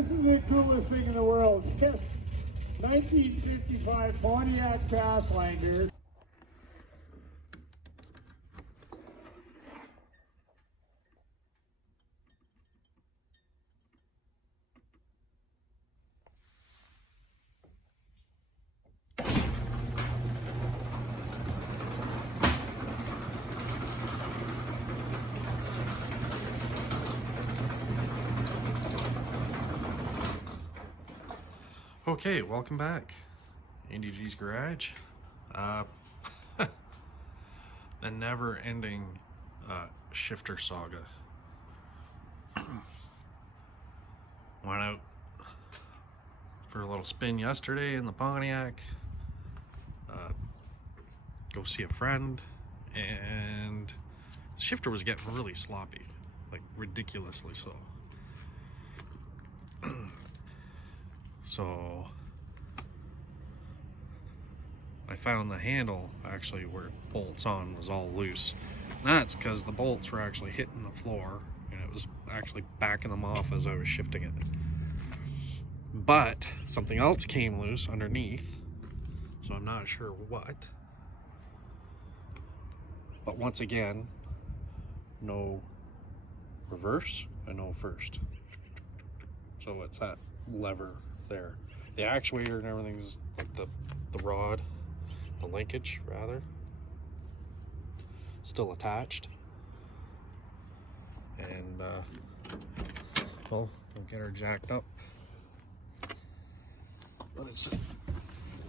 This is the coolest thing in the world. Yes, 1955 Pontiac Pathfinder. Okay, welcome back. Andy G's Garage. The never-ending shifter saga. Went out for a little spin yesterday in the Pontiac. Go see a friend, and the shifter was getting really sloppy, like ridiculously so. So I found the handle actually where it bolts on was all loose. And that's because the bolts were actually hitting the floor and it was actually backing them off as I was shifting it. But something else came loose underneath, so I'm not sure what. But once again, no reverse and no first. So it's that lever there. The actuator and everything's like the rod, the linkage rather, still attached. And well, we'll get her jacked up. But it's just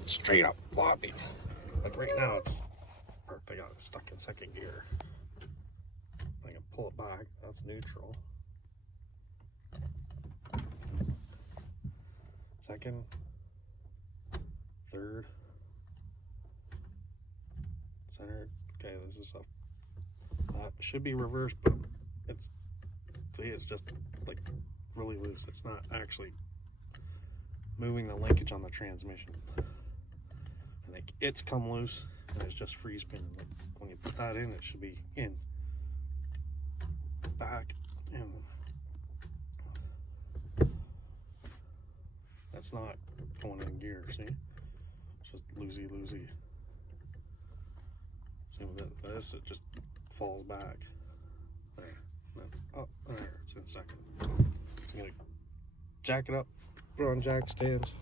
straight up floppy. Like right now it's perfect. I got it stuck in second gear. I can pull it back, that's neutral. Second, third, center. Okay, this is up. That should be reversed, but it's just like really loose. It's not actually moving the linkage on the transmission. I think it's come loose and it's just free spinning. Like when you put that in, it should be in, back, and that's not going in gear, see? It's just loosey. See with this, it just falls back. There. Oh, there, it's in second. I'm gonna jack it up, put it on jack stands.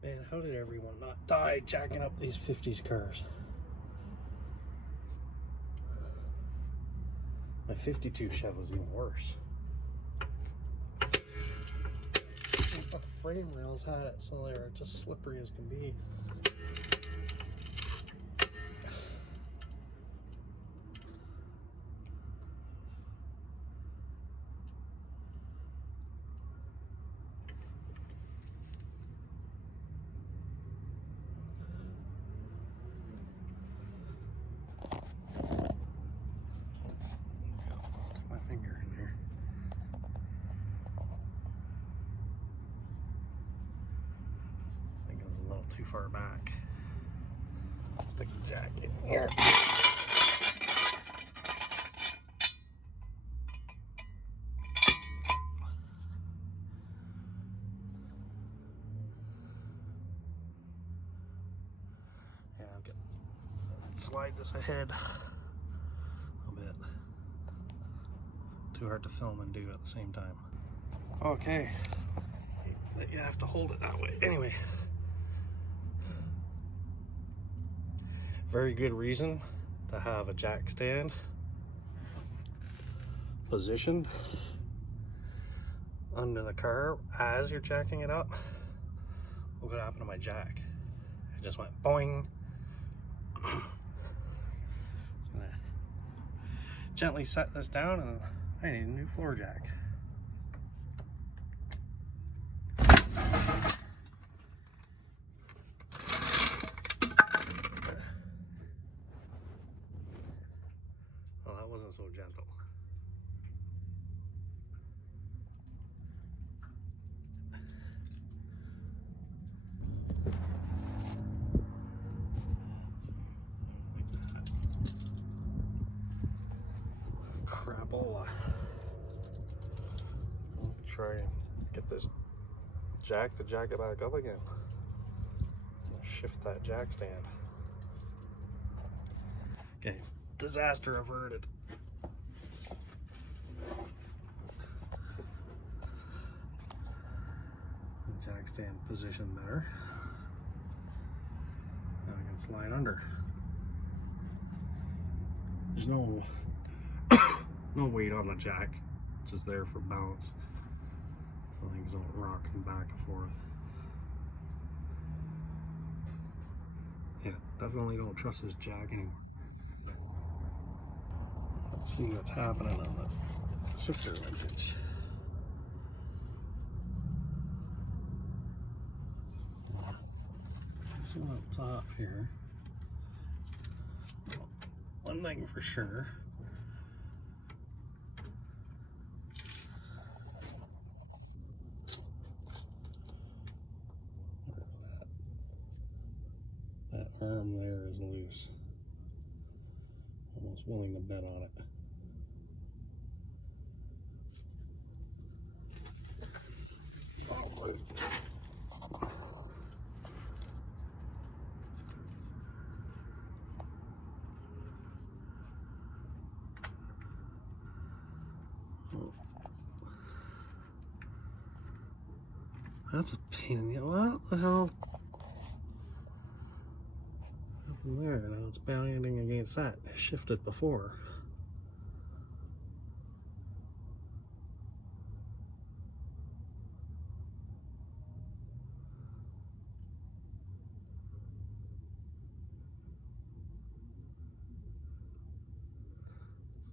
Man, how did everyone not die jacking up these 50s cars? My 52 Chev was even worse. The frame rails had it, so they were just slippery as can be. Too far back. Stick the jack in here. slide this ahead a bit. Too hard to film and do at the same time. Okay, you have to hold it that way. Anyway, very good reason to have a jack stand positioned under the car as you're jacking it up. Look what happened to my jack. It just went boing. So I'm gonna gently set this down, and I need a new floor jack. Well, that wasn't so gentle. Crapola. I'll try and get this jack to jack it back up again. Shift that jack stand. Okay, disaster averted. The jack stand position better. Now I can slide under. There's no no weight on the jack, just there for balance, so things don't rock back and forth. Yeah, definitely don't trust this jack anymore. Let's see what's happening on this shifter linkage. So up top here, one thing for sure. That arm there is loose. Almost willing to bet on it. Oh, wait. That's a pain in the, what the hell? There, now it's banging against that. Shifted before.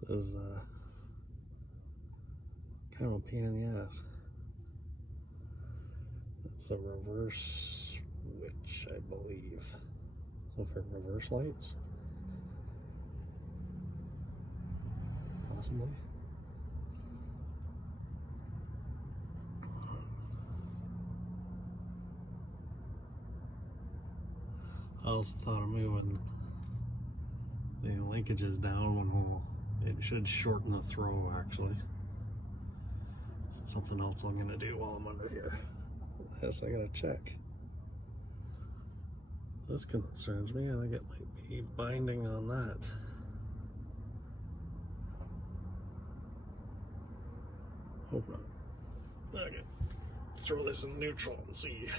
This is kind of a pain in the ass. It's a reverse switch, I believe. So for reverse lights, possibly. I also thought of moving the linkages down one hole. It should shorten the throw, actually. So something else I'm gonna do while I'm under here. Yes, I gotta check. This concerns me. I think it might be binding on that. Hope not. Okay. Throw this in neutral and see.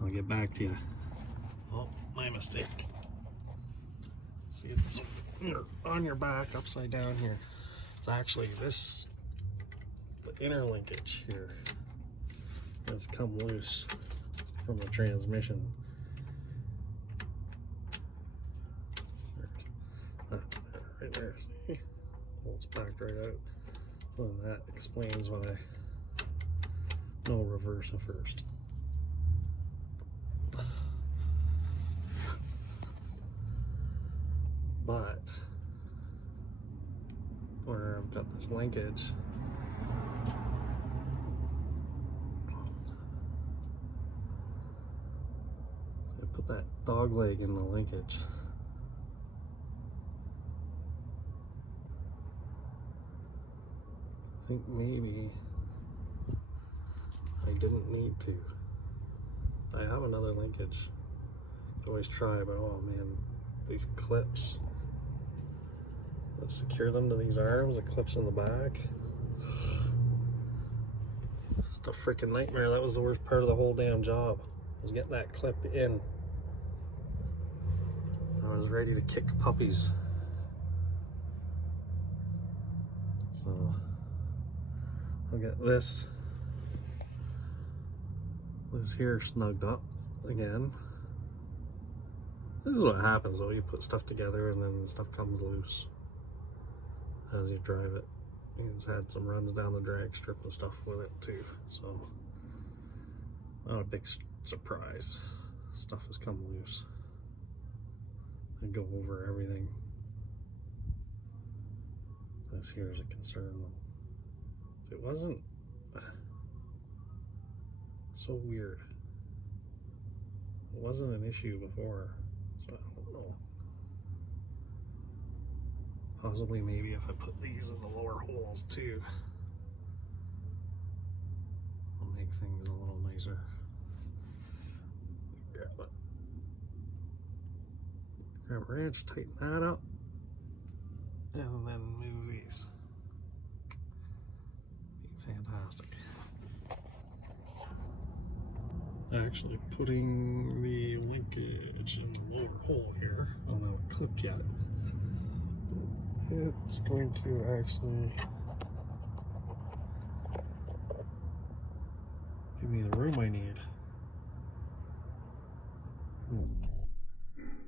I'll get back to you. Oh, my mistake. See, it's on your back, upside down here. It's actually this, the inner linkage here, has come loose from the transmission. Right there, see? Bolts backed right out. So that explains why no reverse at first. But where I've got this linkage, put that dog leg in the linkage. I think maybe I didn't need to. I have another linkage always try, but oh man, these clips. Let's secure them to these arms, the clips in the back. Just a freaking nightmare. That was the worst part of the whole damn job. Was getting that clip in. I was ready to kick puppies. So I'll get this here snugged up again. This is what happens though, you put stuff together and then stuff comes loose as you drive it. He's had some runs down the drag strip and stuff with it too, so not a big surprise. Stuff has come loose. I go over everything. This here is a concern. It wasn't so weird. It wasn't an issue before, so I don't know. Possibly maybe if I put these in the lower holes too, I'll make things a little nicer. Grab a wrench, tighten that up, and then move these. Be fantastic. Actually putting the linkage in the lower hole here. I don't know if it clipped yet. It's going to actually give me the room I need.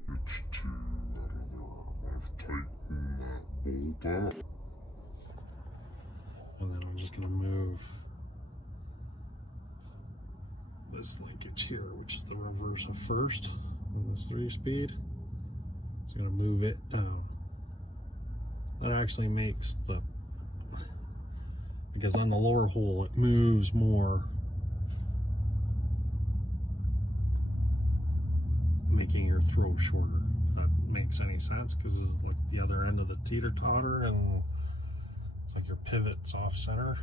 It's to that other arm. I've tightened that bolt up. And then I'm just going to move this linkage here, which is the reverse of first in this 3-speed. It's going to move it down. That actually makes the, because on the lower hole it moves more, making your throw shorter, if that makes any sense, because it's like the other end of the teeter-totter and it's like your pivot's off center.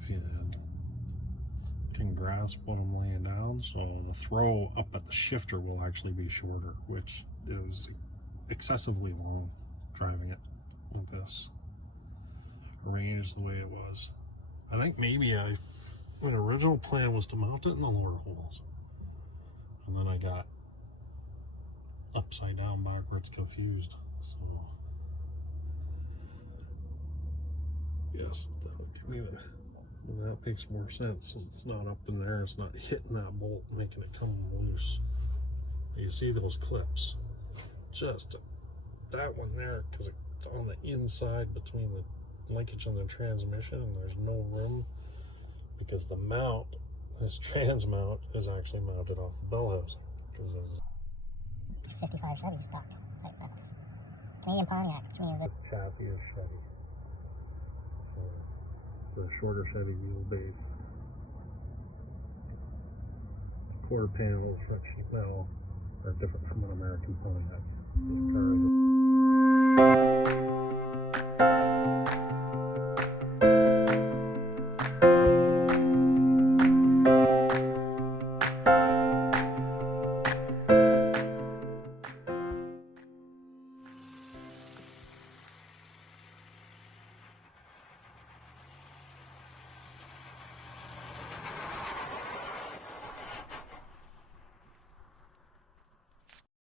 If you can grasp what I'm laying down, so the throw up at the shifter will actually be shorter, which is excessively long driving it with this arranged the way it was. I think maybe my original plan was to mount it in the lower holes, and then I got upside down backwards confused. So yes, that would give me the, well, that makes more sense. It's not up in there, it's not hitting that bolt, making it come loose. You see those clips, just that one there, because it's on the inside between the linkage and the transmission, and there's no room because the mount, this trans mount, is actually mounted off the bell housing. 55 Chevy stock, like that. Canadian Pontiac, which means that Chassis is Chevy. So the shorter Chevy wheelbase. Quarter panels, front sheet metal, are different from an American Pontiac. These cars are